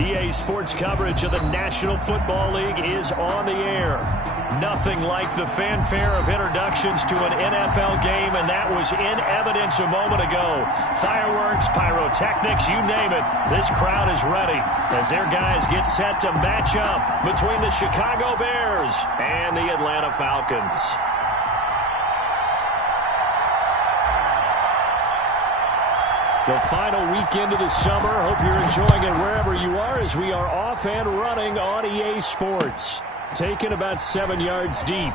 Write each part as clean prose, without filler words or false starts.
EA Sports coverage of the National Football League is on the air. Nothing like the fanfare of introductions to an NFL game, and that was in evidence a moment ago. Fireworks, pyrotechnics, you name it. This crowd is ready as their guys get set to match up between the Chicago Bears and the Atlanta Falcons. The final weekend of the summer. Hope you're enjoying it wherever you are as we are off and running on EA Sports. Taken about 7 yards deep.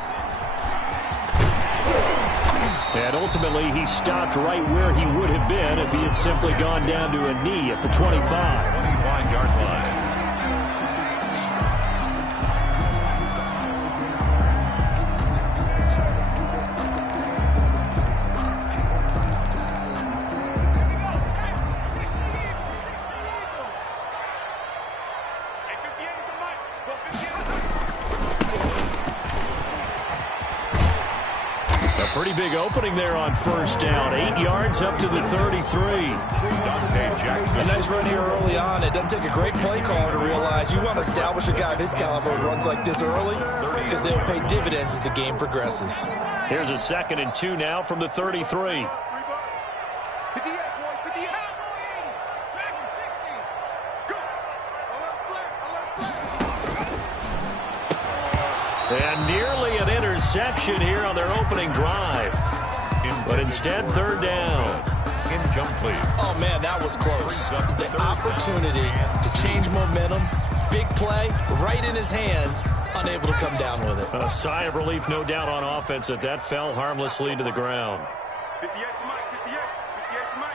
And ultimately, he stopped right where he would have been if he had simply gone down to a knee at the 25. 25-yard line. Pretty big opening there on first down. 8 yards up to the 33. A nice run here early on. It doesn't take a great play caller to realize you want to establish a guy of his caliber who runs like this early because they'll pay dividends as the game progresses. Here's a 2nd and 2 now from the 33. And nearly an interception here on their opening drive. But instead, 3rd down. Incomplete. Oh, man, that was close. The opportunity to change momentum, big play, right in his hands, unable to come down with it. A sigh of relief, no doubt, on offense that fell harmlessly to the ground. 58 to Mike, 58 to Mike.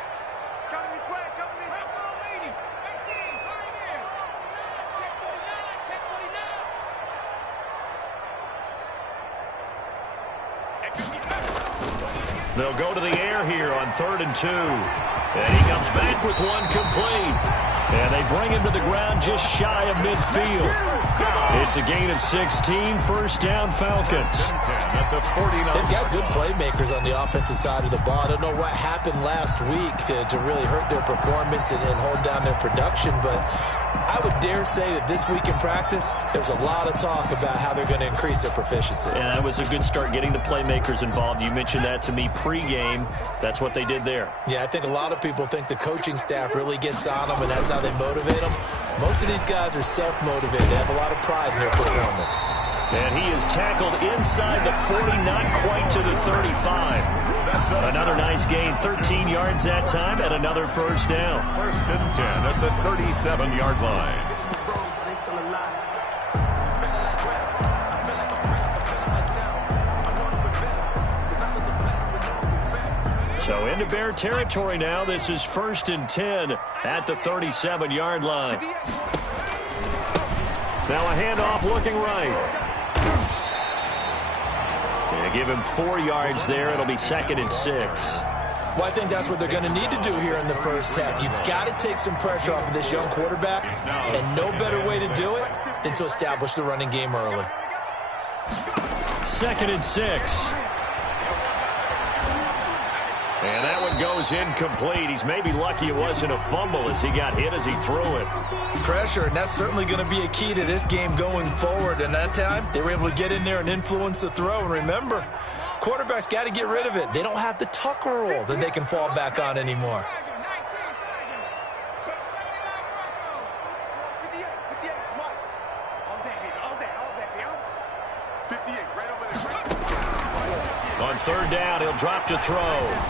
It's coming this way, coming this way. 18, right here. Check 49, check 49. They'll go to the air here on 3rd and 2. And he comes back with one complete. And they bring him to the ground just shy of midfield. It's a gain of 16, 1st down Falcons. At the 49. They've got good playmakers on the offensive side of the ball. I don't know what happened last week to really hurt their performance and hold down their production, but I would dare say that this week in practice, there's a lot of talk about how they're going to increase their proficiency. And that was a good start getting the playmakers involved. You mentioned that to me pregame. That's what they did there. Yeah, I think a lot of people think the coaching staff really gets on them, and that's how they motivate them. Most of these guys are self-motivated. They have a lot of pride in their performance. And he is tackled inside the 40, not quite to the 35. Another nice gain, 13 yards that time, and another 1st down. 1st and 10 at the 37-yard line. So into Bear territory now. This is 1st and 10 at the 37-yard line. Now a handoff looking right. And give him 4 yards there. It'll be 2nd and 6. Well, I think that's what they're going to need to do here in the first half. You've got to take some pressure off of this young quarterback, and no better way to do it than to establish the running game early. 2nd and 6. And that one goes incomplete. He's maybe lucky it wasn't a fumble as he got hit as he threw it. Pressure, and that's certainly going to be a key to this game going forward. And that time, they were able to get in there and influence the throw. And remember, quarterbacks got to get rid of it. They don't have the tucker rule that they can fall back on anymore. On 3rd down, he'll drop to throw.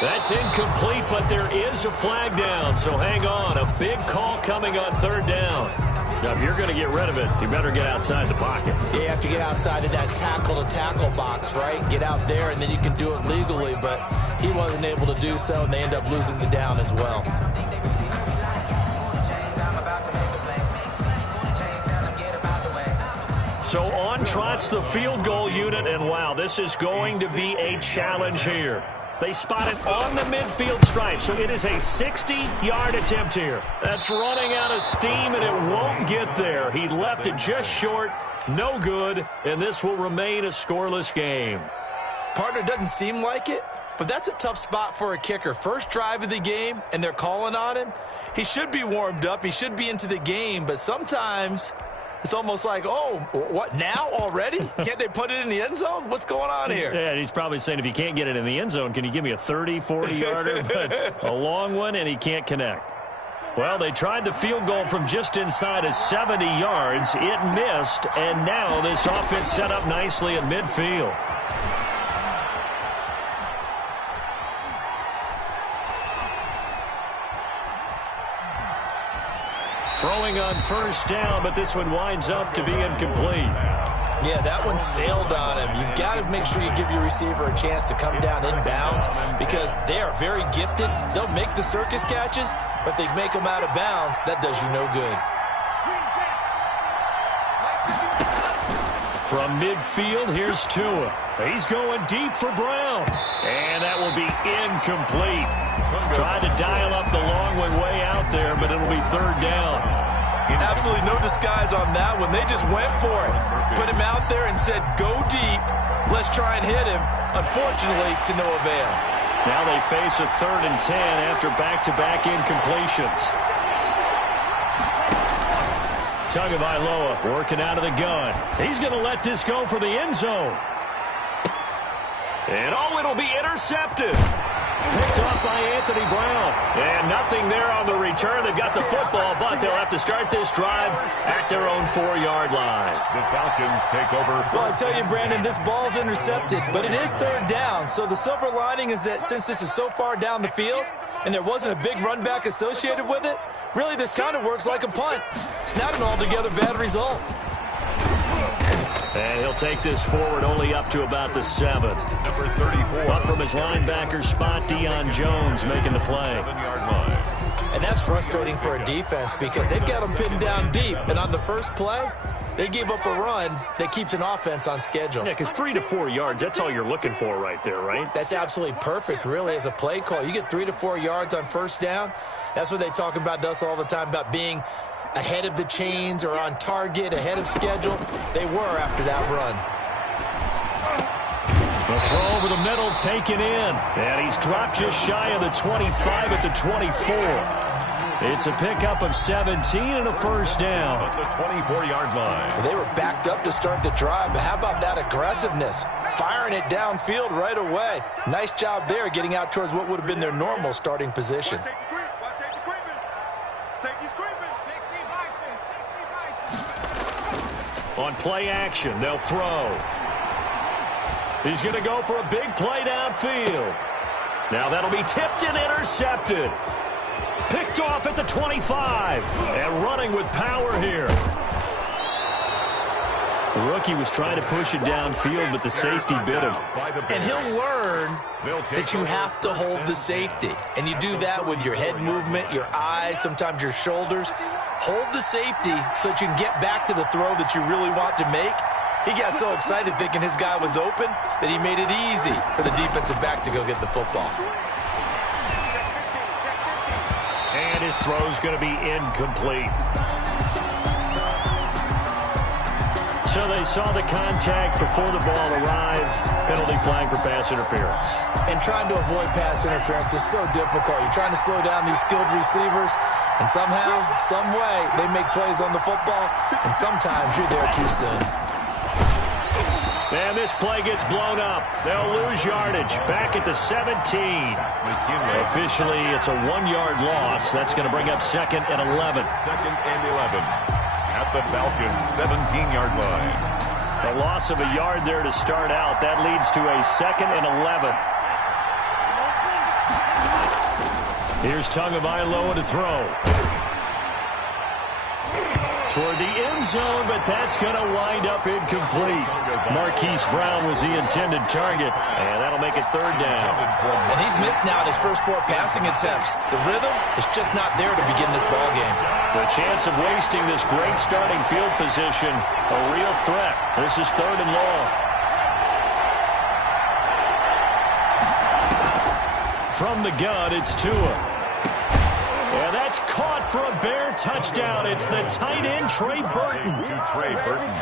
That's incomplete, but there is a flag down, so hang on. A big call coming on 3rd down. Now, if you're going to get rid of it, you better get outside the pocket. Yeah, you have to get outside of that tackle-to-tackle box, right? Get out there, and then you can do it legally, but he wasn't able to do so, and they end up losing the down as well. So on trots the field goal unit, and wow, this is going to be a challenge here. They spot it on the midfield stripe, so it is a 60-yard attempt here. That's running out of steam, and it won't get there. He left it just short, no good, and this will remain a scoreless game. Partner, doesn't seem like it, but that's a tough spot for a kicker. First drive of the game, and they're calling on him. He should be warmed up. He should be into the game, but sometimes it's almost like, oh, what, now already? Can't they put it in the end zone? What's going on here? Yeah, and he's probably saying, if you can't get it in the end zone, can you give me a 30, 40-yarder? But a long one, and he can't connect. Well, they tried the field goal from just inside of 70 yards. It missed, and now this offense set up nicely at midfield. Throwing on first down, but this one winds up to be incomplete. Yeah, that one sailed on him. You've got to make sure you give your receiver a chance to come down inbounds because they are very gifted. They'll make the circus catches, but they make them out of bounds. That does you no good. From midfield, here's Tua. He's going deep for Brown. And that will be incomplete. Tried to dial up the long one way out there, but it'll be third down. Absolutely no disguise on that one. They just went for it. Put him out there and said, go deep. Let's try and hit him. Unfortunately, to no avail. Now they face a 3rd and 10 after back-to-back incompletions. Gmakaveli05's working out of the gun. He's going to let this go for the end zone. And oh, it'll be intercepted. Picked off by Anthony Brown. And nothing there on the return. They've got the football, but they'll have to start this drive at their own 4-yard line. The Falcons take over. Well, I tell you, Brandon, this ball's intercepted, but it is third down. So the silver lining is that since this is so far down the field and there wasn't a big run back associated with it, really this kind of works like a punt. It's not an altogether bad result. And he'll take this forward only up to about the 7. Number 34. Up from his linebacker spot, Deion Jones making the play. 7-yard line. And that's frustrating for a defense because they've got them pinned down deep. And on the first play, they gave up a run that keeps an offense on schedule. Yeah, because 3 to 4 yards, that's all you're looking for right there, right? That's absolutely perfect, really, as a play call. You get 3 to 4 yards on first down. That's what they talk about to us all the time, about being ahead of the chains or on target, ahead of schedule. They were after that run. The throw over the middle taken in. And he's dropped just shy of the 25 at the 24. It's a pickup of 17 and a first down. At the 24-yard line. They were backed up to start the drive, but how about that aggressiveness? Firing it downfield right away. Nice job there getting out towards what would have been their normal starting position. Watch safety creeping. Safety's creeping. 60 Bison. On play action, they'll throw. He's going to go for a big play downfield. Now that'll be tipped and intercepted. Picked off at the 25. And running with power here. The rookie was trying to push it downfield, but the safety bit him. And he'll learn that you have to hold the safety. And you do that with your head movement, your eyes, sometimes your shoulders. Hold the safety so that you can get back to the throw that you really want to make. He got so excited thinking his guy was open that he made it easy for the defensive back to go get the football. And his throw's going to be incomplete. So they saw the contact before the ball arrived. Penalty flag for pass interference. And trying to avoid pass interference is so difficult. You're trying to slow down these skilled receivers, and somehow, some way, they make plays on the football, and sometimes you're there too soon. And this play gets blown up. They'll lose yardage. Back at the 17. Officially, it's a 1-yard loss. That's going to bring up 2nd and 11. 2nd and 11. At the Falcons' 17-yard line. A loss of a yard there to start out. That leads to a 2nd and 11. Here's Gmakaveli05's to throw. Toward the end zone, but that's going to wind up incomplete. Marquise Brown was the intended target, and that'll make it 3rd down. And he's missed now in his first 4 passing attempts. The rhythm is just not there to begin this ball game. The chance of wasting this great starting field position, a real threat. This is 3rd and long. From the gun, it's Tua. And that's caught for a Bear touchdown. It's the tight end, Trey Burton. To Trey Burton.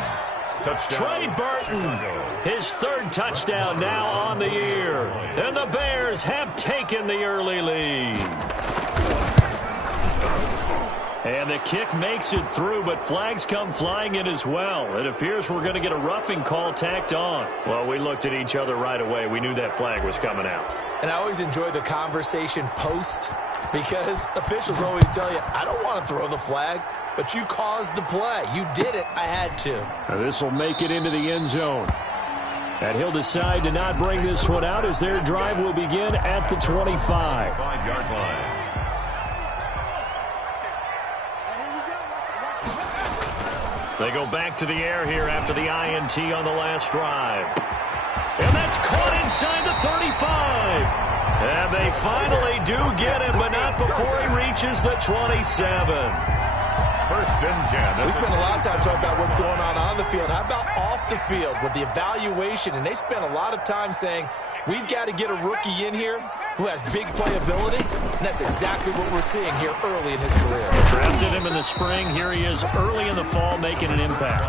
Touchdown. Trey Burton, his third touchdown now on the year. And the Bears have taken the early lead. And the kick makes it through, but flags come flying in as well. It appears we're going to get a roughing call tacked on. Well, we looked at each other right away. We knew that flag was coming out. And I always enjoy the conversation post because officials always tell you, I don't want to throw the flag, but you caused the play. You did it. I had to. Now this will make it into the end zone. And he'll decide to not bring this one out as their drive will begin at the 25. 5-yard line. They go back to the air here after the INT on the last drive. And that's caught inside the 35. And they finally do get him, but not before he reaches the 27. First and 10. We spent a lot of time talking about what's going on the field. How about off the field with the evaluation? And they spent a lot of time saying, we've got to get a rookie in here who has big playability. And that's exactly what we're seeing here early in his career. Drafted him in the spring. Here he is early in the fall making an impact.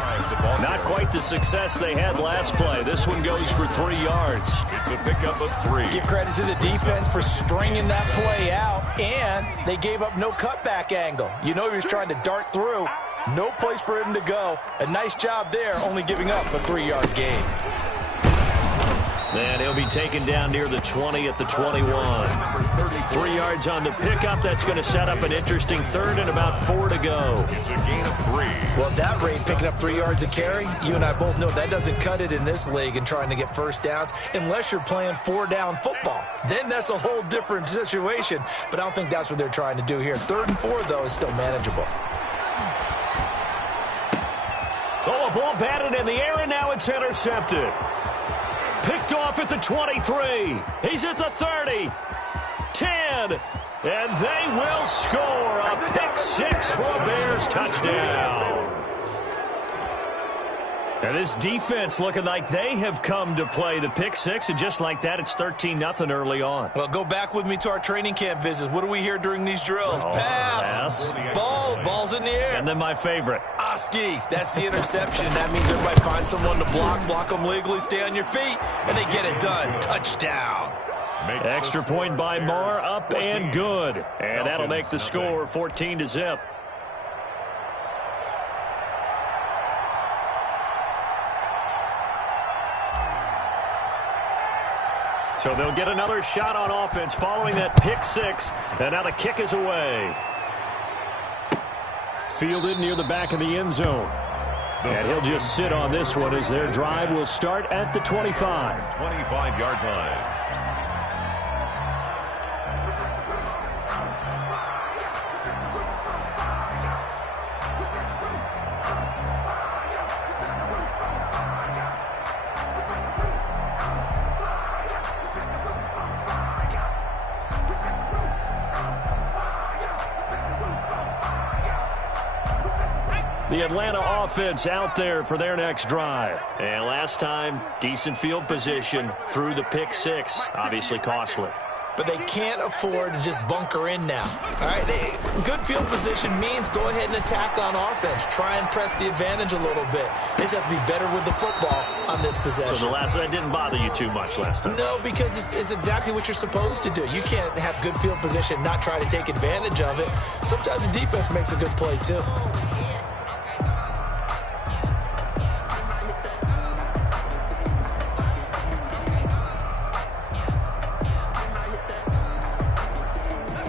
Not quite the success they had last play. This one goes for 3 yards. It's a pickup of 3. Give credit to the defense for stringing that play out, and they gave up no cutback angle. You know he was trying to dart through. No place for him to go. A nice job there, only giving up a 3-yard gain. And he'll be taken down near the 20 at the 21. 3 yards on the pickup. That's going to set up an interesting third and about 4 to go. It's a gain of 3. Well, at that rate, picking up 3 yards a carry, you and I both know that doesn't cut it in this league and trying to get first downs unless you're playing 4-down football. Then that's a whole different situation, but I don't think that's what they're trying to do here. 3rd and 4, though, is still manageable. Oh, a ball batted in the air, and now it's intercepted. Picked off at the 23. He's at the 30. 10. And they will score a pick 6 for a Bears touchdown. And this defense looking like they have come to play the pick 6, and just like that, it's 13-0 early on. Well, go back with me to our training camp visits. What do we hear during these drills? Pass. Ball's in the air. And then my favorite. Oski. That's the interception. That means everybody find someone to block them legally, stay on your feet, and they get it done. Touchdown. Extra point by Marr, up and good. And that'll make the score 14-0. So they'll get another shot on offense following that pick 6. And now the kick is away. Fielded near the back of the end zone. And he'll just sit on this one as their drive will start at the 25. 25-yard line. The Atlanta offense out there for their next drive. And last time, decent field position through the pick 6. Obviously costly. But they can't afford to just bunker in now. All right, good field position means go ahead and attack on offense. Try and press the advantage a little bit. They just have to be better with the football on this possession. So that didn't bother you too much last time? No, because it's exactly what you're supposed to do. You can't have good field position, not try to take advantage of it. Sometimes the defense makes a good play, too.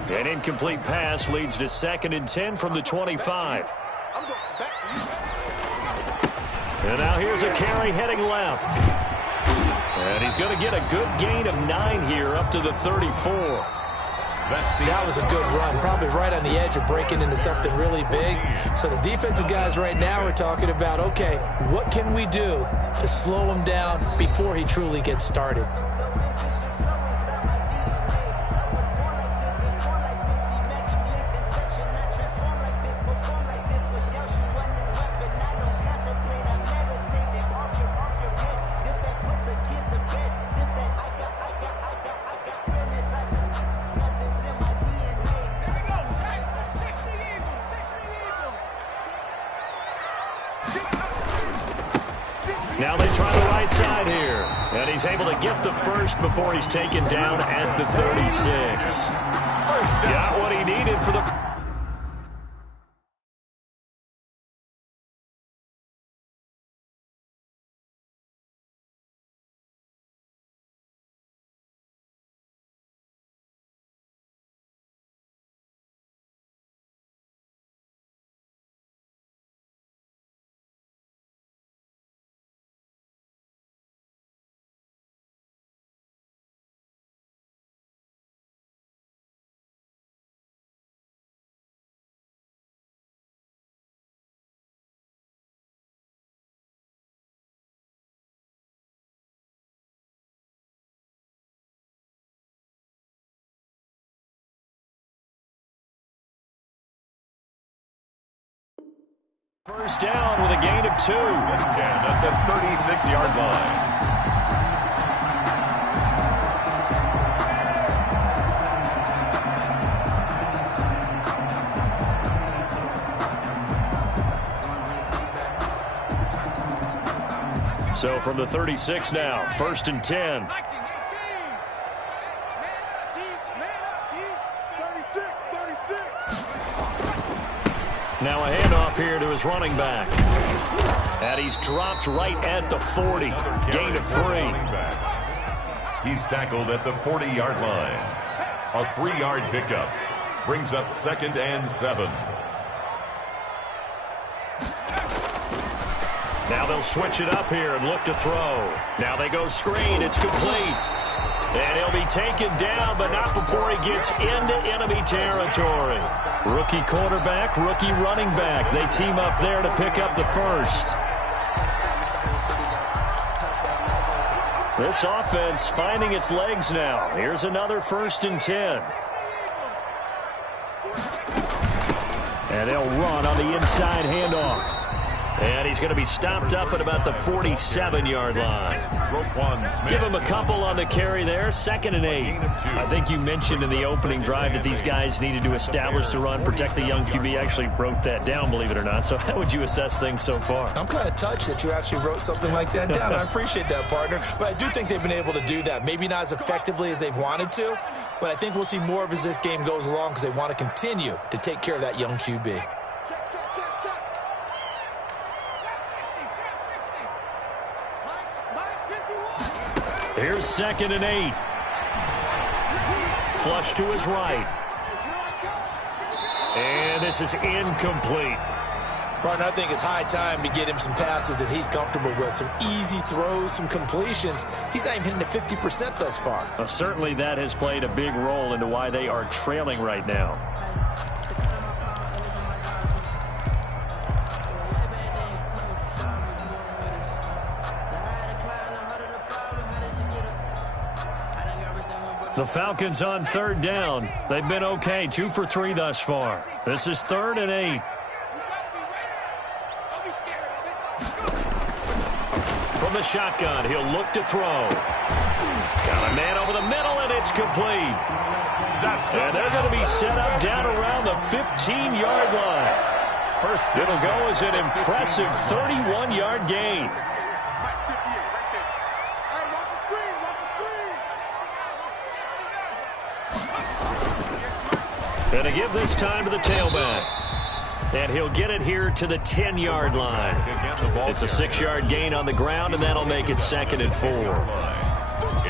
An incomplete pass leads to 2nd and 10 from the 25. And now here's a carry heading left. And he's going to get a good gain of 9 here up to the 34. That was a good run, probably right on the edge of breaking into something really big. So the defensive guys right now are talking about, okay, what can we do to slow him down before he truly gets started? Now they try the right side here. And he's able to get the first before he's taken down at the 36. Got what he needed for the... First down with a gain of 2. 10 at the 36-yard line. So from the 36 now, first and 10. Now a handoff here to his running back. And he's dropped right at the 40. Gain of 3. He's tackled at the 40-yard line. A 3-yard pickup brings up 2nd and 7. Now they'll switch it up here and look to throw. Now they go screen. It's complete. And he'll be taken down, but not before he gets into enemy territory. Rookie quarterback, rookie running back. They team up there to pick up the first. This offense finding its legs now. Here's another first and 10. And they'll run on the inside handoff. And he's going to be stopped up at about the 47-yard line. Give him a couple on the carry there. 2nd and 8. I think you mentioned in the opening drive that these guys needed to establish the run, protect the young QB. Actually wrote that down, believe it or not. So how would you assess things so far? I'm kind of touched that you actually wrote something like that down. I appreciate that, partner. But I do think they've been able to do that. Maybe not as effectively as they've wanted to, but I think we'll see more of as this game goes along because they want to continue to take care of that young QB. Here's 2nd and 8. Flush to his right. And this is incomplete. Partner, I think it's high time to get him some passes that he's comfortable with. Some easy throws, some completions. He's not even hitting the 50% thus far. Well, certainly that has played a big role into why they are trailing right now. The Falcons on 3rd down. They've been okay, 2 for 3 thus far. This is 3rd and 8. From the shotgun, he'll look to throw. Got a man over the middle, and it's complete. And they're going to be set up down around the 15-yard line. It'll go as an impressive 31-yard gain. And to give this time to the tailback. And he'll get it here to the 10-yard line. It's a 6-yard gain on the ground, and that'll make it 2nd and 4.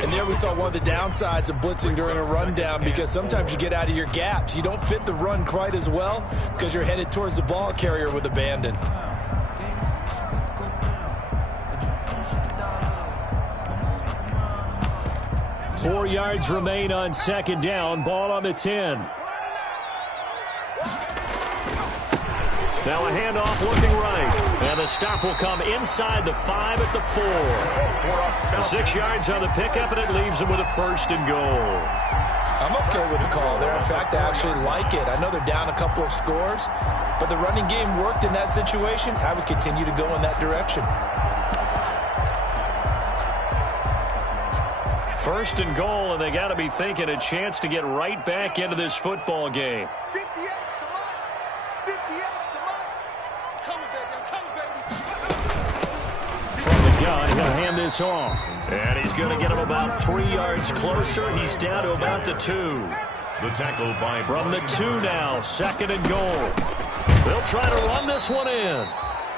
And there we saw one of the downsides of blitzing during a rundown, because sometimes you get out of your gaps. You don't fit the run quite as well because you're headed towards the ball carrier with abandon. Four yards remain on 2nd down. Ball on the 10. Now a handoff looking right. And the stop will come inside the 5 at the 4. 6 yards on the pickup, and it leaves them with a 1st and goal. I'm okay with the call there. In fact, I actually like it. I know they're down a couple of scores, but the running game worked in that situation. I would continue to go in that direction. 1st and goal, and they got to be thinking a chance to get right back into this football game. gun. He'll hand this off. And he's going to get him about 3 yards closer. He's down to about the 2. The tackle by from the 2 now, 2nd and goal. They'll try to run this one in.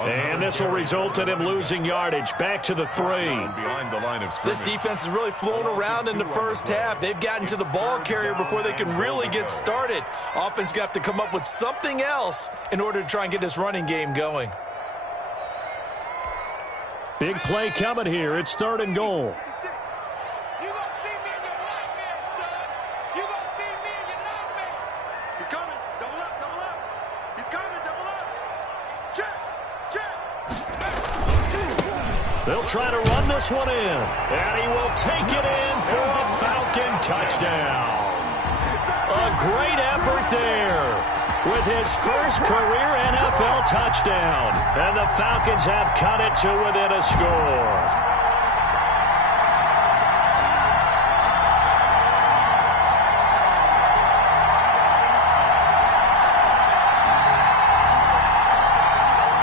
And this will result in him losing yardage. Back to the 3. Behind the line of scrimmage. This defense has really flown around in the first half. They've gotten to the ball carrier before they can really get started. Offense got to come up with something else in order to try and get this running game going. Big play coming here. It's 3rd and goal. They'll try to run this one in, and he will take it in for a Falcon touchdown. A great effort there with his first career NFL touchdown, and the Falcons have cut it to within a score.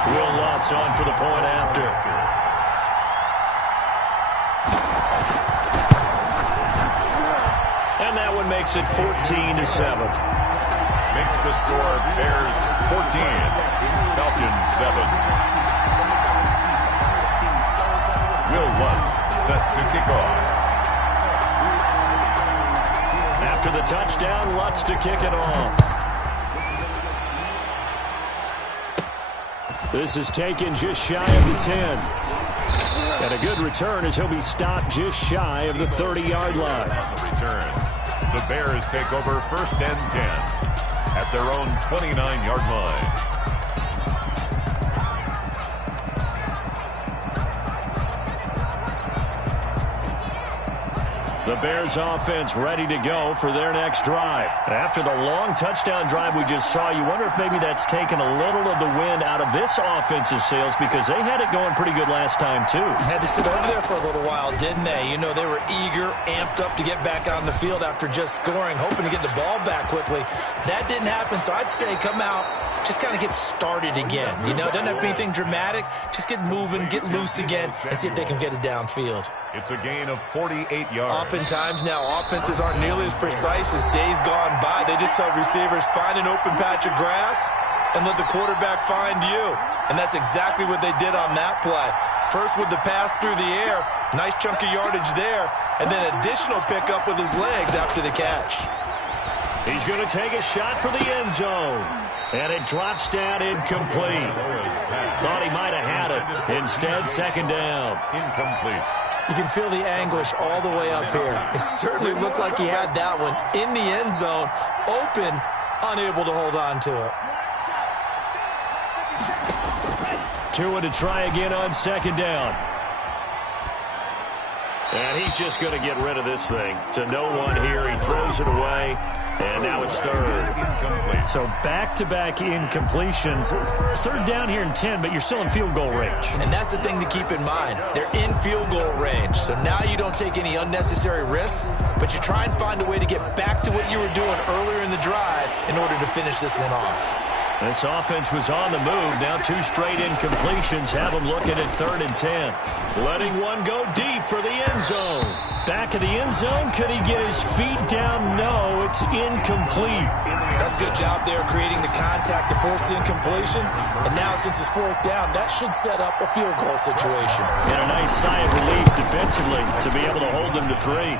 Will Lutz on for the point after. Makes it 14-7. Makes the score Bears 14, Falcons 7. Will Lutz set to kick off. After the touchdown, Lutz to kick it off. This is taken just shy of the 10. And a good return as he'll be stopped just shy of the 30-yard line. On the return. The Bears take over 1st and 10 at their own 29-yard line. The Bears offense ready to go for their next drive. After the long touchdown drive we just saw, you wonder if maybe that's taken a little of the wind out of this offense's sails because they had it going pretty good last time too. Had to sit over there for a little while, didn't they? You know, they were eager, amped up to get back on the field after just scoring, hoping to get the ball back quickly. That didn't happen, so I'd say come out, just kind of get started again. You know, doesn't have to be anything dramatic. Just get moving, get loose again, and see if they can get it downfield. It's a gain of 48 yards. Oftentimes now, offenses aren't nearly as precise as days gone by. They just saw receivers find an open patch of grass and let the quarterback find you. And that's exactly what they did on that play. First with the pass through the air, nice chunk of yardage there, and then additional pickup with his legs after the catch. He's going to take a shot for the end zone. And it drops down incomplete. Thought he might have had it. Instead, 2nd down. Incomplete. You can feel the anguish all the way up here. It certainly looked like he had that one in the end zone, open, unable to hold on to it. Tua to try again on 2nd down. And he's just going to get rid of this thing. To no one here. He throws it away. And now it's 3rd. Incomplete. So back-to-back incompletions. 3rd down here in 10, but you're still in field goal range. And that's the thing to keep in mind. They're in field goal range. So now you don't take any unnecessary risks, but you try and find a way to get back to what you were doing earlier in the drive in order to finish this one off. This offense was on the move. Now 2 straight incompletions have them looking at 3rd and 10. Letting one go deep for the end zone. Back of the end zone. Could he get his feet down? No, it's incomplete. That's a good job there creating the contact to force the incompletion. And now since it's 4th down, that should set up a field goal situation. And a nice sigh of relief defensively to be able to hold them to 3.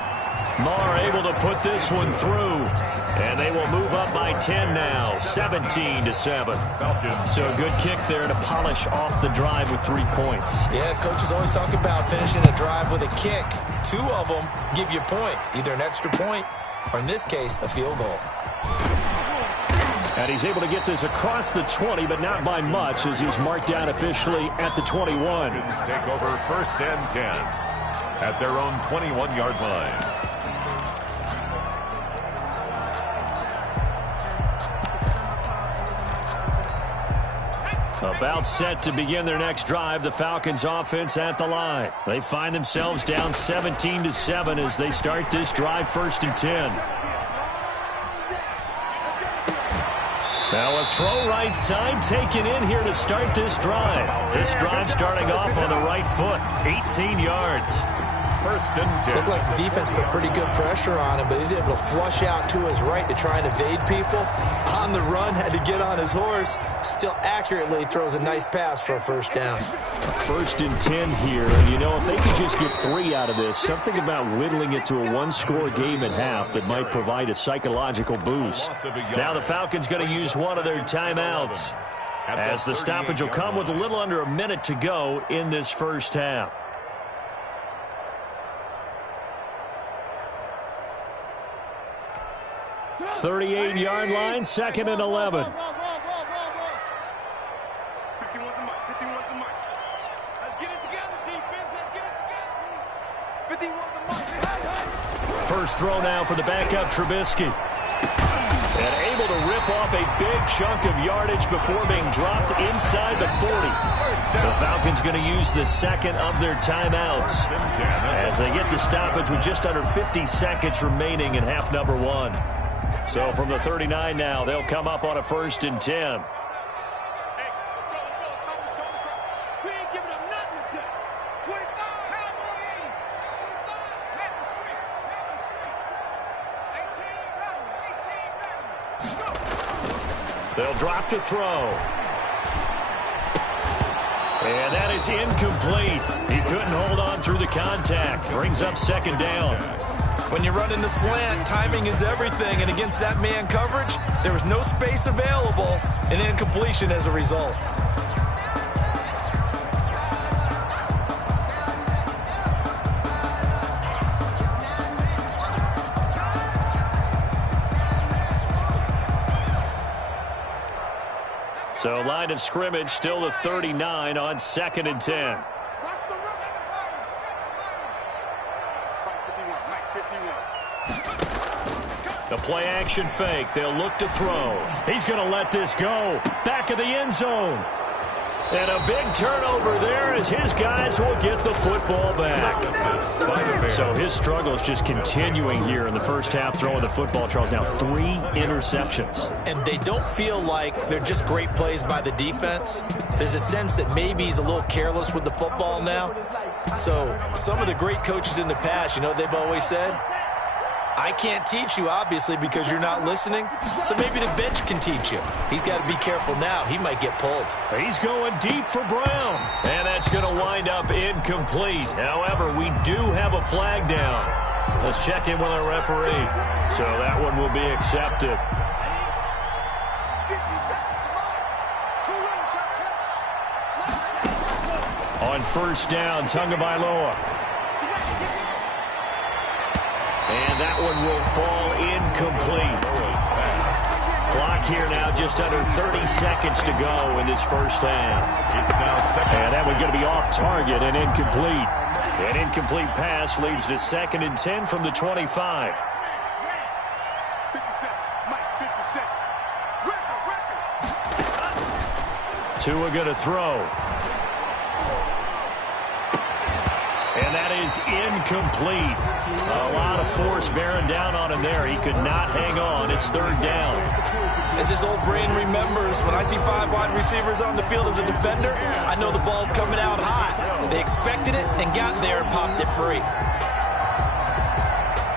Marr able to put this one through. And they will move up by 10 now, 17-7. So a good kick there to polish off the drive with 3 points. Yeah, coaches always talk about finishing a drive with a kick. 2 of them give you points, either an extra point or, in this case, a field goal. And he's able to get this across the 20, but not by much, as he's marked down officially at the 21. Take over 1st and 10 at their own 21-yard line. About set to begin their next drive, the Falcons offense at the line. They find themselves down 17-7 as they start this drive 1st and 10. Now a throw right side taken in here to start this drive. This drive starting off on the right foot, 18 yards. First and 10. Looked like the defense put pretty good pressure on him, but he's able to flush out to his right to try and evade people. On the run, had to get on his horse. Still accurately throws a nice pass for a first down. First and 10 here. You know, if they could just get 3 out of this, something about whittling it to a one-score game at half that might provide a psychological boost. Now the Falcons going to use one of their timeouts, as the stoppage will come with a little under a minute to go in this first half. 38-yard line, 2nd and 11. 51's the mic. 51's the mic. Let's get it together, defense. Let's get it together. 51's the mic. First throw now for the backup Trubisky. And able to rip off a big chunk of yardage before being dropped inside the 40. The Falcons going to use the second of their timeouts as they get the stoppage with just under 50 seconds remaining in half number 1. So from the 39 now, they'll come up on a 1st and 10. Hey, let's go. We ain't giving up nothing today. 25, Cowboy 25, half the street. 18, They'll drop to throw. And that is incomplete. He couldn't hold on through the contact. Brings up 2nd down. When you're running the slant, timing is everything, and against that man coverage, there was no space available, and incompletion as a result. So line of scrimmage still the 39 on 2nd and 10. The play action fake. They'll look to throw. He's going to let this go. Back of the end zone. And a big turnover there as his guys will get the football back. So his struggle is just continuing here in the first half, throwing the football. Charles, now 3 interceptions. And they don't feel like they're just great plays by the defense. There's a sense that maybe he's a little careless with the football now. So some of the great coaches in the past, you know what they've always said? I can't teach you, obviously, because you're not listening. So maybe the bench can teach you. He's got to be careful now. He might get pulled. He's going deep for Brown. And that's going to wind up incomplete. However, we do have a flag down. Let's check in with our referee. So that one will be accepted. On first down, Tagovailoa. And that one will fall incomplete. Clock here now just under 30 seconds to go in this first half. It's now 2nd. And that one going to be off target and incomplete. An incomplete pass leads to 2nd and 10 from the 25. 50 cent. Mike, 50 cent. Record. Tua going to throw. And that is incomplete. A lot of force bearing down on him there. He could not hang on. It's 3rd down. As his old brain remembers, when I see 5 wide receivers on the field as a defender, I know the ball's coming out hot. They expected it and got there and popped it free.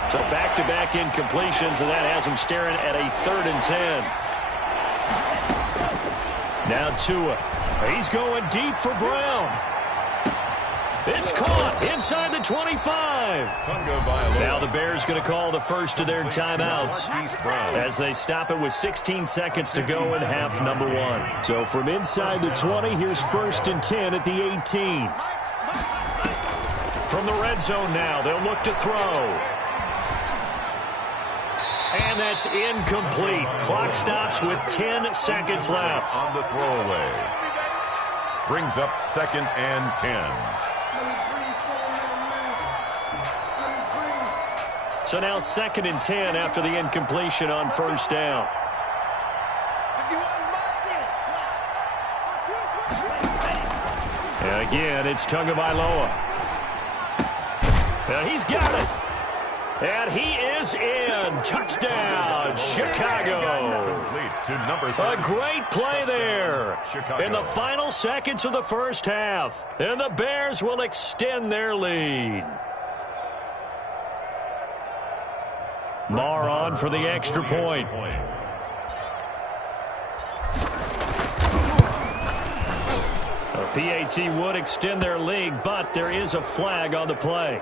So back-to-back incompletions, and that has him staring at a 3rd and 10. Now Tua. He's going deep for Brown. It's caught inside the 25. Now the Bears going to call the first of their timeouts as they stop it with 16 seconds to go in half number 1. So from inside the 20, here's 1st and 10 at the 18. From the red zone now, they'll look to throw. And that's incomplete. Clock stops with 10 seconds left. On the throwaway. Brings up 2nd and 10. So now 2nd and 10 after the incompletion on first down. And again, it's Tagovailoa. Now he's got it. And he is in. Touchdown, Chicago. A great play there in the final seconds of the first half. And the Bears will extend their lead. Marr on for the extra point. A PAT would extend their lead, but there is a flag on the play.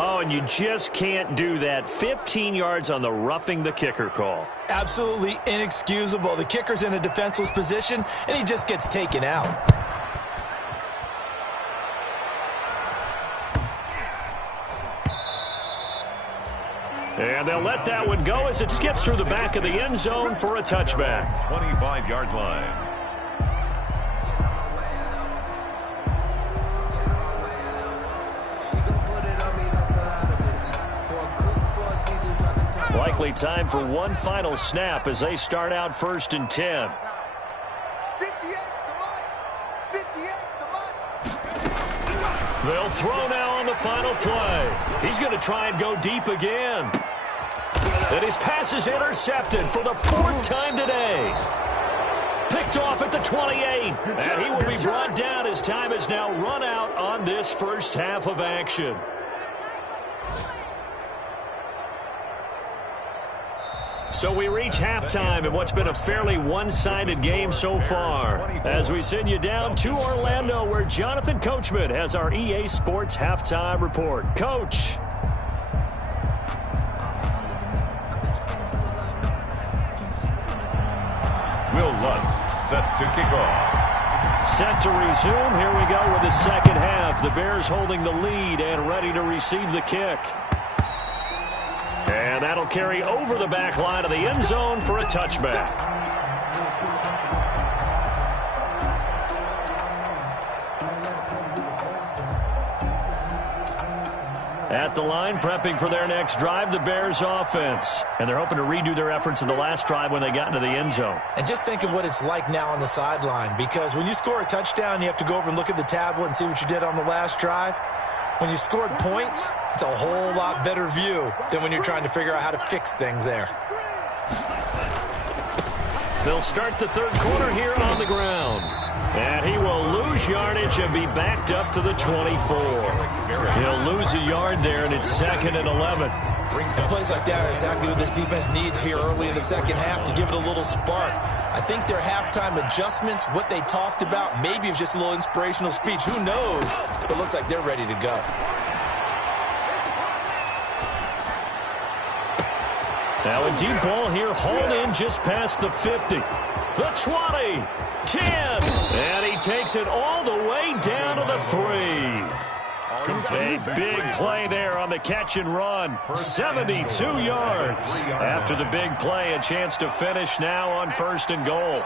Oh, and you just can't do that. 15 yards on the roughing the kicker call. Absolutely inexcusable. The kicker's in a defenseless position, and he just gets taken out. And they'll let that one go as it skips through the back of the end zone for a touchback. 25-yard line. Likely time for one final snap as they start out 1st and 10. 58 They'll throw now on the final play. He's going to try and go deep again. And his pass is intercepted for the 4th time today. Picked off at the 28. And he will be brought down as time is now run out on this first half of action. So we reach halftime in what's been a fairly one-sided game so far. As we send you down to Orlando, where Jonathan Coachman has our EA Sports halftime report. Coach. Will Lutz set to kick off. Set to resume. Here we go with the second half. The Bears holding the lead and ready to receive the kick. And that'll carry over the back line of the end zone for a touchback. At the line, prepping for their next drive, the Bears offense. And they're hoping to redo their efforts in the last drive when they got into the end zone. And just think of what it's like now on the sideline, because when you score a touchdown, you have to go over and look at the tablet and see what you did on the last drive. When you scored points, it's a whole lot better view than when you're trying to figure out how to fix things there. They'll start the third quarter here on the ground. And he will lose yardage and be backed up to the 24. He'll lose a yard there, and it's 2nd and 11. And plays like that are exactly what this defense needs here early in the second half to give it a little spark. I think their halftime adjustments, what they talked about, maybe it was just a little inspirational speech. Who knows? But it looks like they're ready to go. Now a deep ball here, hauled in just past the 50. The 20, 10, and he takes it all the way down to the 3. A big play there on the catch and run. 72 yards. After the big play, a chance to finish now on 1st and goal.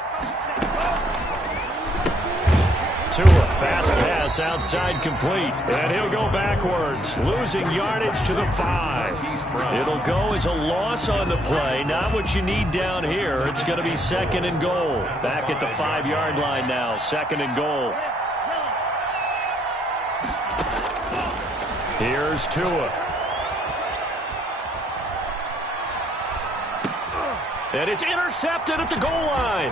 To a fast pass outside complete. And he'll go backwards, losing yardage to the 5. It'll go as a loss on the play. Not what you need down here. It's going to be 2nd and goal. Back at the 5-yard line now. 2nd and goal. Here's Tua. And it's intercepted at the goal line.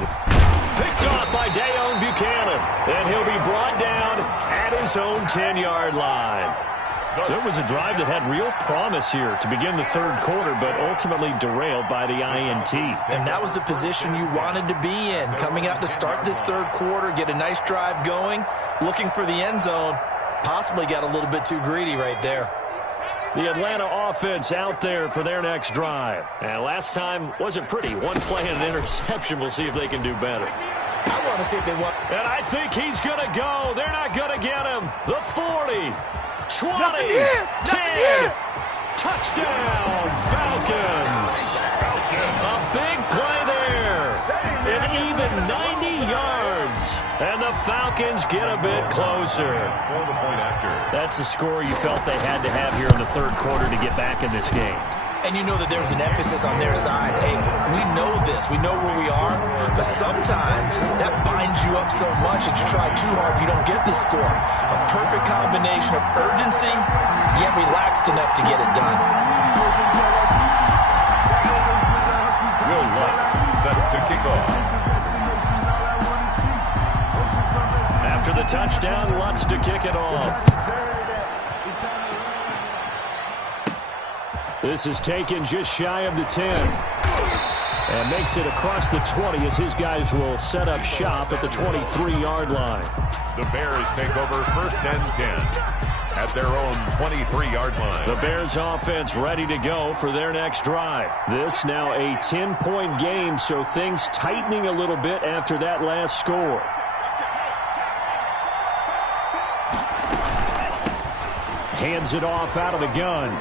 Picked off by Dayon Buchanan. And he'll be brought down at his own 10-yard line. So it was a drive that had real promise here to begin the third quarter, but ultimately derailed by the INT. And that was the position you wanted to be in. Coming out to start this third quarter, get a nice drive going, looking for the end zone. Possibly got a little bit too greedy right there. The Atlanta offense out there for their next drive. And last time wasn't pretty. One play and an interception. We'll see if they can do better. I want to see if they want. And I think he's going to go. They're not going to get him. The 40, 20, 10. Touchdown, Falcons. A big play there. An even 90 yards. And the Falcons get a bit closer. That's a score you felt they had to have here in the third quarter to get back in this game. And you know that there was an emphasis on their side. Hey, we know this. We know where we are. But sometimes that binds you up so much that you try too hard, you don't get the score. A perfect combination of urgency yet relaxed enough to get it done. Will Lutz set to kick off. After the touchdown, Lutz to kick it off. This is taken just shy of the 10. And makes it across the 20 as his guys will set up shop at the 23-yard line. The Bears take over 1st and 10 at their own 23-yard line. The Bears offense ready to go for their next drive. This now a 10-point game, so things tightening a little bit after that last score. Hands it off out of the gun.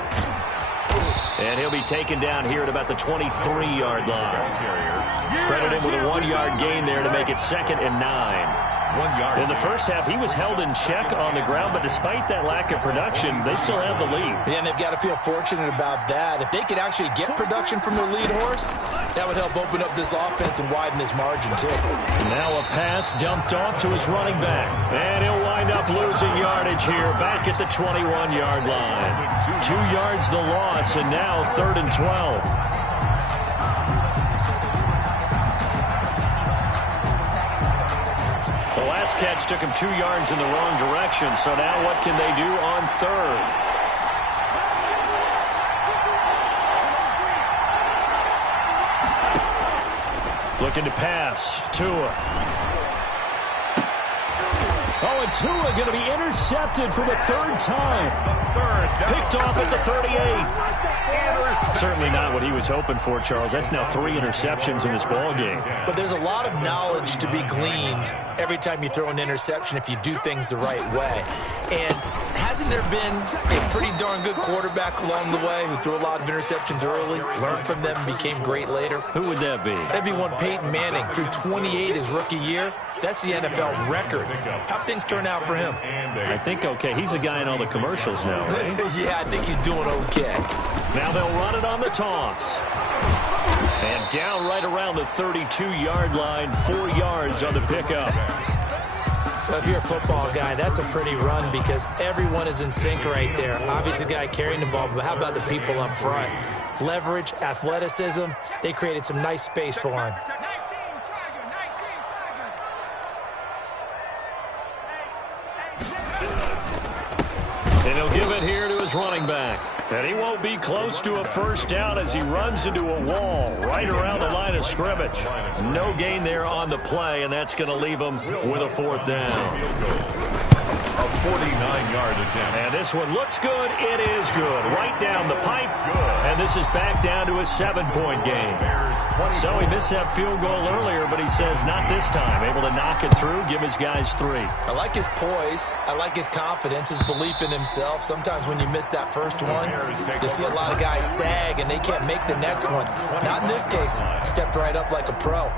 And he'll be taken down here at about the 23-yard line. Credit him with a 1-yard gain there to make it 2nd and 9. 1 yard. In the first half, he was held in check on the ground, but despite that lack of production, they still have the lead. Yeah, and they've got to feel fortunate about that. If they could actually get production from their lead horse, that would help open up this offense and widen this margin, too. Now a pass dumped off to his running back. And he'll wind up losing yardage here back at the 21-yard line. 2 yards the loss, and now 3rd and 12. The last catch took him 2 yards in the wrong direction, so now what can they do on 3rd? Looking to pass. Tua. Oh, and Tua going to be intercepted for the 3rd time. Picked off at the 38. Certainly not what he was hoping for, Charles. That's now 3 interceptions in this ball game. But there's a lot of knowledge to be gleaned every time you throw an interception if you do things the right way. And hasn't there been a pretty darn good quarterback along the way who threw a lot of interceptions early, learned from them, became great later? Who would that be? That'd be one Peyton Manning. Threw 28 his rookie year. That's the NFL record. How'd things turn out for him? I think okay. He's a guy in all the commercials now, right? Yeah, I think he's doing okay. Now they'll run it on the toss. And down right around the 32-yard line, 4 yards on the pickup. If you're a football guy, that's a pretty run because everyone is in sync right there. Obviously, the guy carrying the ball, but how about the people up front? Leverage, athleticism, they created some nice space for him. And he'll give it here to his running back. And he won't be close to a first down as he runs into a wall right around the line of scrimmage. No gain there on the play, and that's going to leave him with a 4th down. A 49-yard attempt. And this one looks good. It is good. Right down the pipe. And this is back down to a 7-point game. So he missed that field goal earlier, but he says not this time. Able to knock it through, give his guys 3. I like his poise. I like his confidence, his belief in himself. Sometimes when you miss that first one, you see a lot of guys sag and they can't make the next one. Not in this case. Stepped right up like a pro.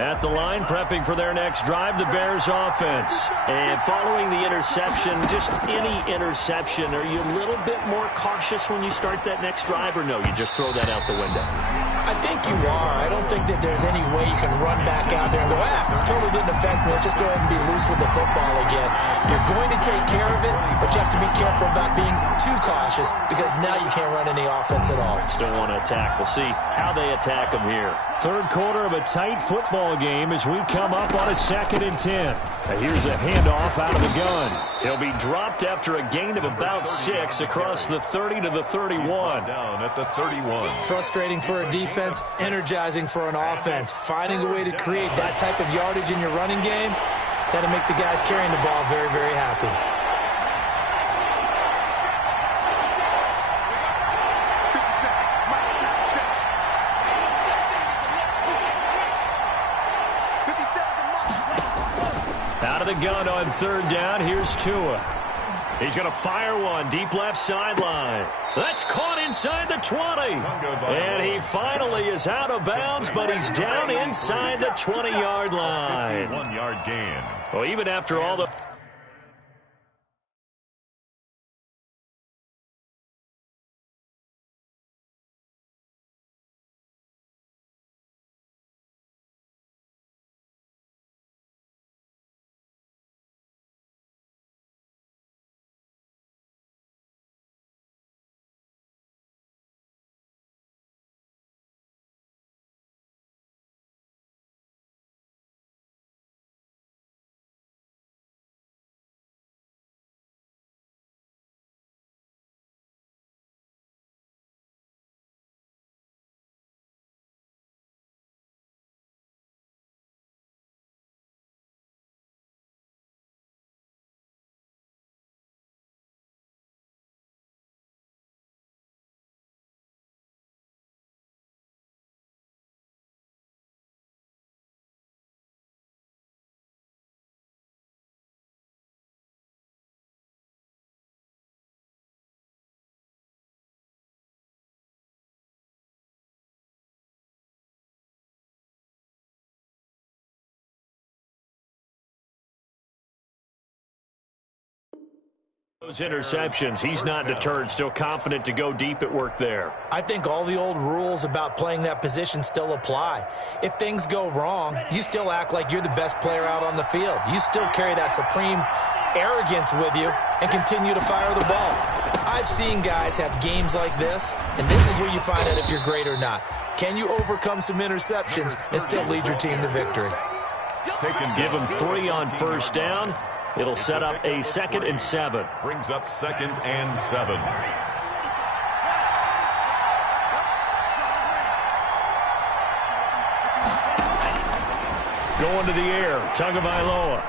At the line, prepping for their next drive, the Bears offense. And following the interception, just any interception, are you a little bit more cautious when you start that next drive, or no, you just throw that out the window? I think you are. I don't think that there's any way you can run back out there and go, totally didn't affect me. Let's just go ahead and be loose with the football again. You're going to take care of it, but you have to be careful about being too cautious because now you can't run any offense at all. Still want to attack. We'll see how they attack them here. 3rd quarter of a tight football game as we come up on a 2nd and 10. Now here's a handoff out of the gun. He'll be dropped after a gain of about 6 across the 30 to the 31. Down at the 31. Frustrating for a defense, energizing for an offense. Finding a way to create that type of yardage in your running game, that'll make the guys carrying the ball very, very happy. Out of the gun on 3rd down. Here's Tua. He's going to fire one deep left sideline. That's caught inside the 20. And he finally is out of bounds, but he's down inside the 20-yard line. 1-yard gain. Well, even after all the Those interceptions, he's not deterred, still confident to go deep at work there. I think all the old rules about playing that position still apply. If things go wrong, you still act like you're the best player out on the field. You still carry that supreme arrogance with you and continue to fire the ball. I've seen guys have games like this, and this is where you find out if you're great or not. Can you overcome some interceptions and still lead your team to victory? Give him 3 on first down. It'll set up a 2nd and 7. Brings up 2nd and 7. Going to the air, Tagovailoa.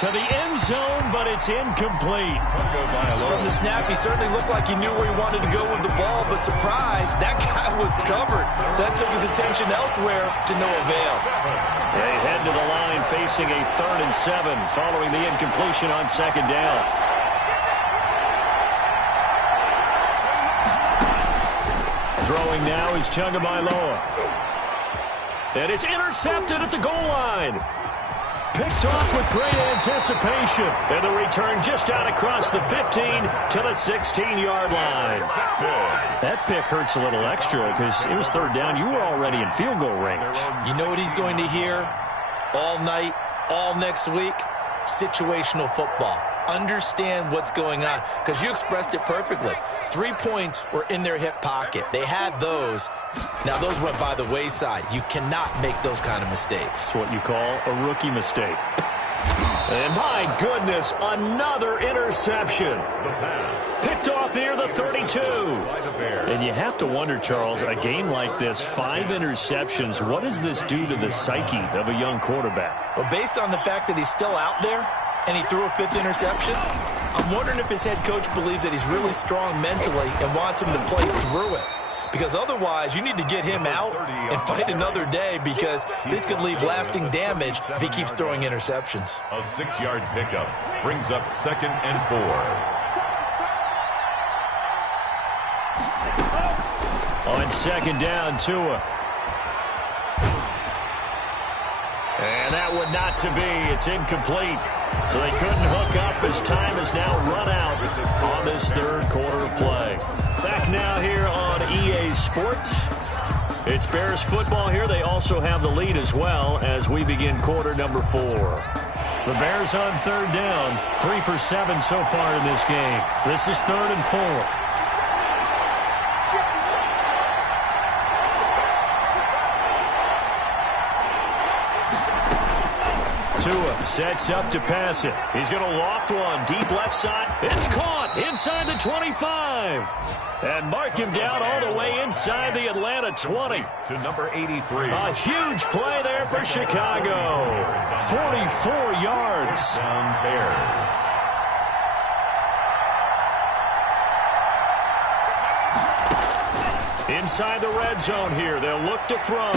To the end zone, but it's incomplete. From the snap, he certainly looked like he knew where he wanted to go with the ball, but surprise, that guy was covered. So that took his attention elsewhere to no avail. They head to the line facing a 3rd and 7 following the incompletion on 2nd down. Throwing now is Tagovailoa. And it's intercepted at the goal line. Picked off with great anticipation. And the return just out across the 15 to the 16-yard line. That pick hurts a little extra because it was 3rd down. You were already in field goal range. You know what he's going to hear all night, all next week? Situational football. Understand what's going on, because you expressed it perfectly. 3 points were in their hip pocket. They had those. Now, those went by the wayside. You cannot make those kind of mistakes. It's what you call a rookie mistake. And my goodness, another interception. Picked off near the 32. And you have to wonder, Charles, a game like this, 5 interceptions, what does this do to the psyche of a young quarterback? Well, based on the fact that he's still out there and he threw a 5th interception, I'm wondering if his head coach believes that he's really strong mentally and wants him to play through it. Because otherwise, you need to get him out and fight another day, because this could leave lasting damage if he keeps throwing interceptions. A 6-yard pickup brings up 2nd and 4. On 2nd down, Tua. And that would not to be. It's incomplete. So they couldn't hook up as time is now run out on this 3rd quarter of play. Back now here on EA Sports. It's Bears football here. They also have the lead as well as we begin quarter number 4. The Bears on 3rd down. 3 for 7 so far in this game. This is 3rd and 4. Tua sets up to pass it. He's going to loft one deep left side. It's caught inside the 25. And mark him down all the way inside the Atlanta 20. To number 83. A huge play there for Chicago. 44 yards. Down Bears. Inside the red zone here. They'll look to throw.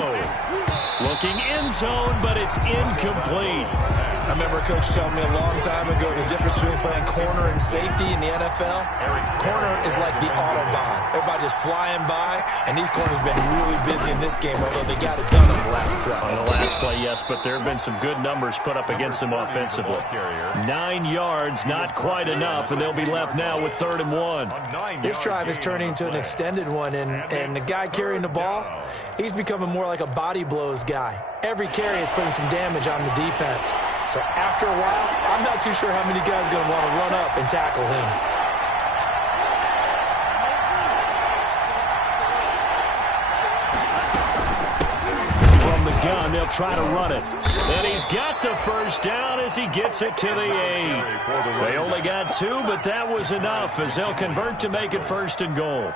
Looking end zone, but it's incomplete. I remember a coach telling me a long time ago the difference between playing corner and safety in the NFL. Corner is like the Autobahn. Everybody just flying by, and these corners have been really busy in this game, although they got it done on the last play. On the last play, yes, but there have been some good numbers put up against them offensively. 9 yards, not quite enough, and they'll be left now with 3rd and 1. This drive is turning into an extended one, and the guy carrying the ball, he's becoming more like a body blows guy. Every carry is putting some damage on the defense. So after a while, I'm not too sure how many guys are going to want to run up and tackle him. From the gun, they'll try to run it. And he's got the first down as he gets it to the 8. They only got 2, but that was enough as they'll convert to make it 1st and goal.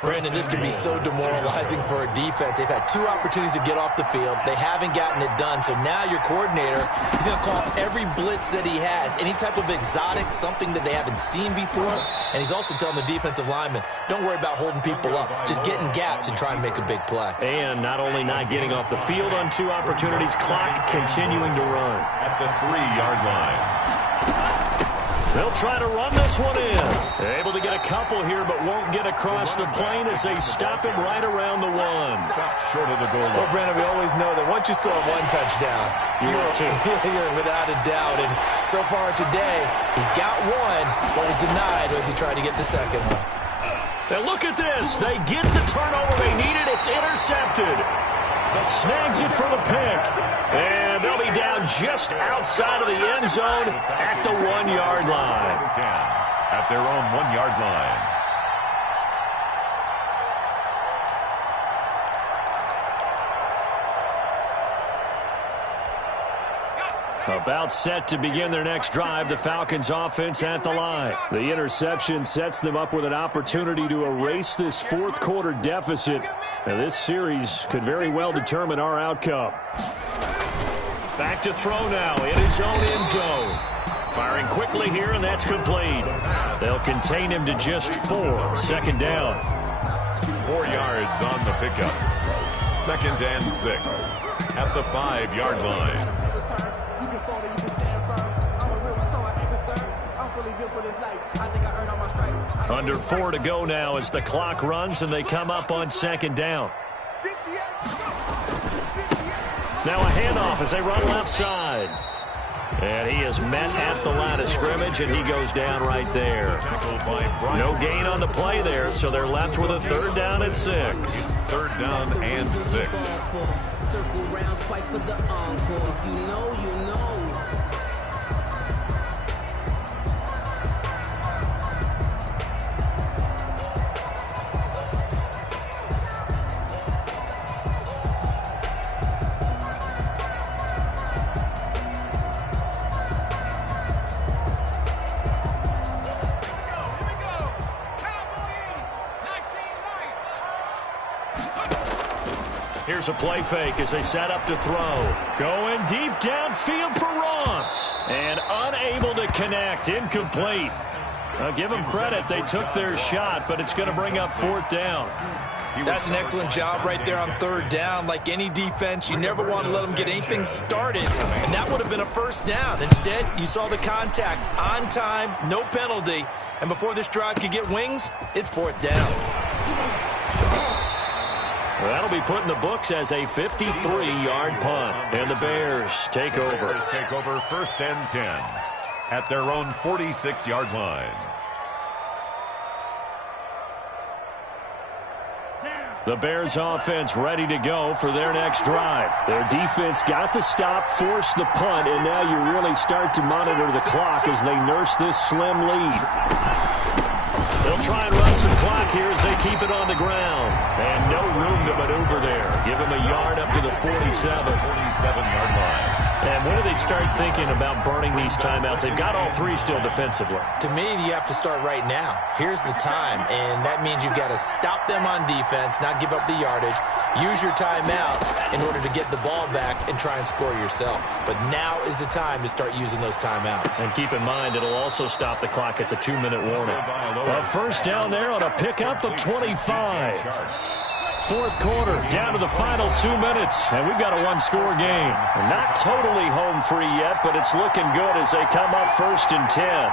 Brandon, this can be so demoralizing for a defense. They've had 2 opportunities to get off the field. They haven't gotten it done. So now your coordinator, he's going to call every blitz that he has, any type of exotic, something that they haven't seen before. And he's also telling the defensive lineman, don't worry about holding people up. Just get in gaps and try and make a big play. And not only not getting off the field on 2 opportunities, clock continuing to run. At the 3-yard line. They'll try to run this one in. Able to get a couple here, but won't get across the plane as they stop him right around the 1. Stop short of the goal line. Well, Brandon, we always know that once you score one touchdown, you're without a doubt. And so far today, he's got one, but was denied as he tried to get the second one. Now look at this. They get the turnover they needed. It's intercepted. But snags it for the pick. And they'll be down just outside of the end zone at the 1-yard line. At their own 1-yard line. About set to begin their next drive, the Falcons offense at the line. The interception sets them up with an opportunity to erase this fourth quarter deficit. Now this series could very well determine our outcome. Back to throw now in his own end zone. Firing quickly here, and that's complete. They'll contain him to just 4. Second down. 4 yards on the pickup. 2nd and 6 at the 5-yard line. Under 4 to go now as the clock runs and they come up on 2nd down. Now a handoff as they run left side. And he is met at the line of scrimmage, and he goes down right there. No gain on the play there, so they're left with a 3rd down and 6. 3rd down and 6. Circle round twice for the encore. If you know, you know. Here's a play fake as they set up to throw. Going deep downfield for Ross. And unable to connect. Incomplete. I'll give them credit. They took their shot, but it's going to bring up 4th down. That's an excellent job right there on 3rd down. Like any defense, you never want to let them get anything started, and that would have been a 1st down. Instead, you saw the contact on time, no penalty, and before this drive could get wings, it's 4th down. Well, that'll be put in the books as a 53-yard punt, and the Bears take over. Bears take over 1st and 10 at their own 46-yard line. The Bears offense ready to go for their next drive. Their defense got the stop, forced the punt, and now you really start to monitor the clock as they nurse this slim lead. They'll try and run some clock here as they keep it on the ground. And no room to maneuver there. Give him a yard up to the 47-yard line. And when do they start thinking about burning these timeouts? They've got all 3 still defensively. To me, you have to start right now. Here's the time, and that means you've got to stop them on defense, not give up the yardage, use your timeouts in order to get the ball back and try and score yourself. But now is the time to start using those timeouts. And keep in mind, it'll also stop the clock at the 2-minute warning. A 1st down there on a pickup of 25. 4th quarter, down to the final 2 minutes, and we've got a 1-score game. Not totally home free yet, but it's looking good as they come up 1st and 10.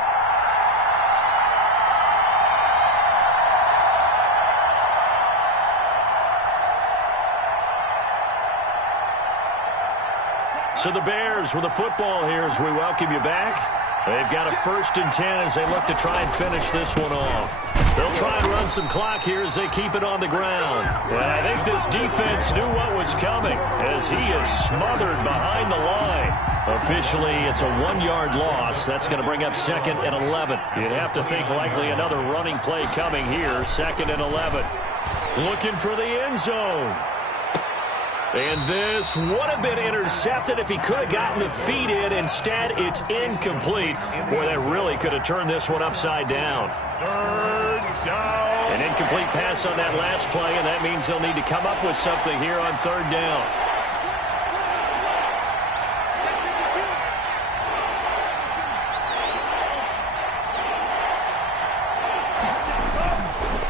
So the Bears with the football here as we welcome you back. They've got a 1st and 10 as they look to try and finish this one off. They'll try and run some clock here as they keep it on the ground. And I think this defense knew what was coming as he is smothered behind the line. Officially, it's a 1-yard loss. That's going to bring up 2nd and 11. You'd have to think likely another running play coming here. 2nd and 11. Looking for the end zone. And this would have been intercepted if he could have gotten the feet in. Instead, it's incomplete. Boy, that really could have turned this one upside down. 3rd down. An incomplete pass on that last play, and that means they'll need to come up with something here on 3rd down.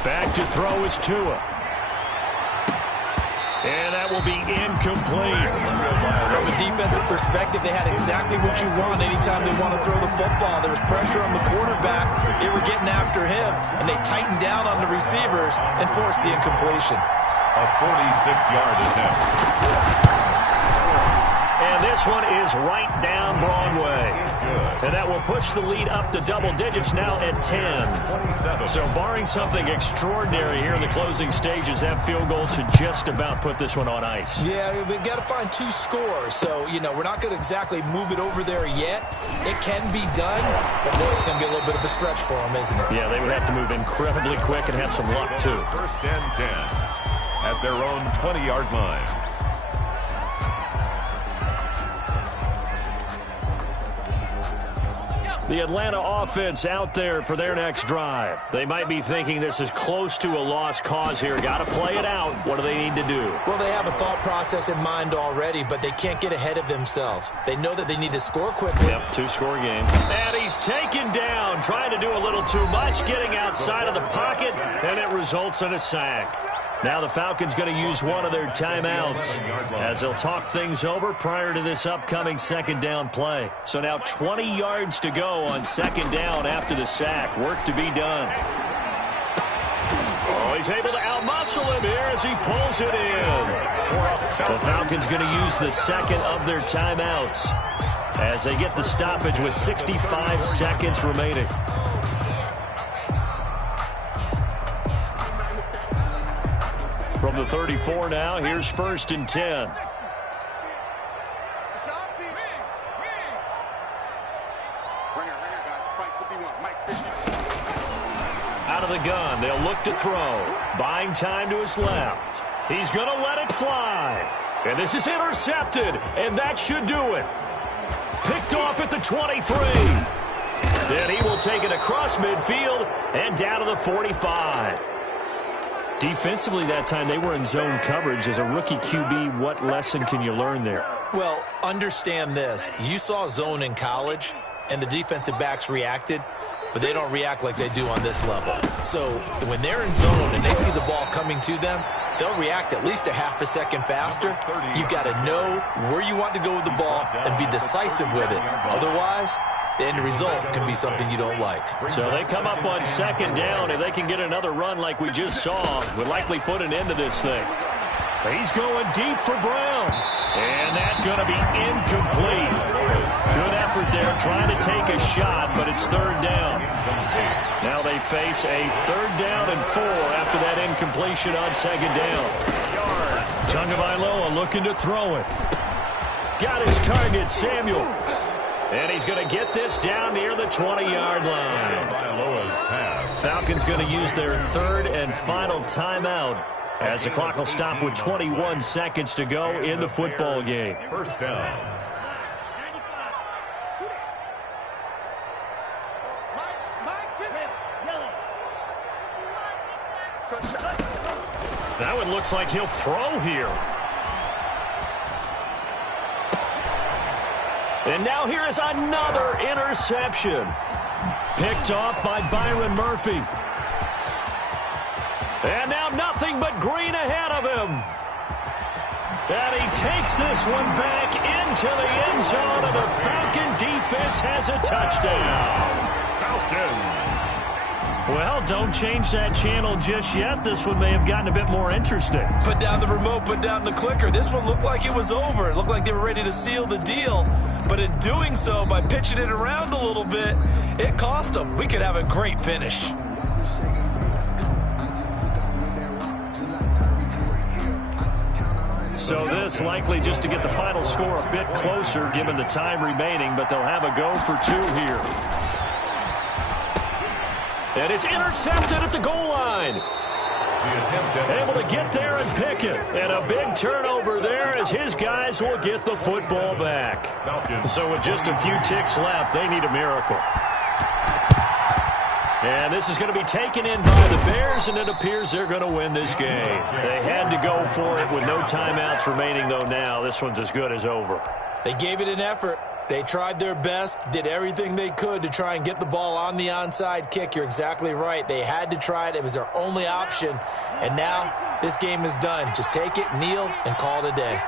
Back to throw is Tua. And that will be incomplete. From a defensive perspective, they had exactly what you want anytime they want to throw the football. There was pressure on the quarterback. They were getting after him, and they tightened down on the receivers and forced the incompletion. A 46-yard attempt. And this one is right down Broadway. And that will push the lead up to double digits now at 10. So barring something extraordinary here in the closing stages, that field goal should just about put this one on ice. Yeah, we've got to find 2 scores. So, we're not going to exactly move it over there yet. It can be done, but boy, it's going to be a little bit of a stretch for them, isn't it? Yeah, they would have to move incredibly quick and have some luck, too. First and 10 at their own 20-yard line. The Atlanta offense out there for their next drive. They might be thinking this is close to a lost cause here. Got to play it out. What do they need to do? Well, they have a thought process in mind already, but they can't get ahead of themselves. They know that they need to score quickly. Yep, 2-score game. And he's taken down, trying to do a little too much, getting outside of the pocket, and it results in a sack. Now the Falcons going to use one of their timeouts as they'll talk things over prior to this upcoming second down play. So now 20 yards to go on second down after the sack. Work to be done. Oh, he's able to outmuscle him here as he pulls it in. The Falcons going to use the second of their timeouts as they get the stoppage with 65 seconds remaining. From the 34 now, here's first and 10. Out of the gun, they'll look to throw. Buying time to his left. He's going to let it fly. And this is intercepted, and that should do it. Picked off at the 23. Then he will take it across midfield and down to the 45. Defensively that time, they were in zone coverage. As a rookie QB, what lesson can you learn there? Well, understand this. You saw zone in college, and the defensive backs reacted, but they don't react like they do on this level. So when they're in zone and they see the ball coming to them, they'll react at least a half a second faster. You've got to know where you want to go with the ball and be decisive with it. Otherwise, the end result can be something you don't like. So they come up on second down. If they can get another run like we just saw, would likely put an end to this thing. He's going deep for Brown. And that's going to be incomplete. Good effort there trying to take a shot, but it's third down. Now they face a third down and 4 after that incompletion on second down. Gmakaveli looking to throw it. Got his target, Samuel. And he's going to get this down near the 20-yard line. Falcons going to use their third and final timeout as the clock will stop with 21 seconds to go in the football game. First down. That one looks like he'll throw here. And now here is another interception. Picked off by Byron Murphy. And now nothing but green ahead of him. And he takes this one back into the end zone, and the Falcon defense has a touchdown. Falcons. Well, don't change that channel just yet. This one may have gotten a bit more interesting. Put down the remote, put down the clicker. This one looked like it was over. It looked like they were ready to seal the deal. But in doing so, by pitching it around a little bit, it cost them. We could have a great finish. So this likely just to get the final score a bit closer given the time remaining, but they'll have a go for 2 here. And it's intercepted at the goal line. Able to get there and pick it. And a big turnover there as his guys will get the football back. So with just a few ticks left, they need a miracle. And this is going to be taken in by the Bears, and it appears they're going to win this game. They had to go for it with no timeouts remaining, though now. This one's as good as over. They gave it an effort. They tried their best, did everything they could to try and get the ball on the onside kick. You're exactly right. They had to try it. It was their only option. And now this game is done. Just take it, kneel, and call it a day.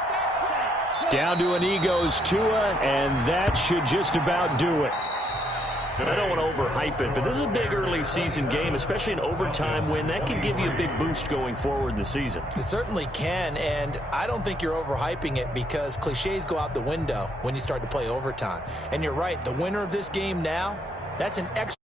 Down to a knee goes Tua, and that should just about do it. I don't want to overhype it, but this is a big early season game, especially an overtime win. That can give you a big boost going forward in the season. It certainly can, and I don't think you're overhyping it because cliches go out the window when you start to play overtime. And you're right, the winner of this game now, that's an extra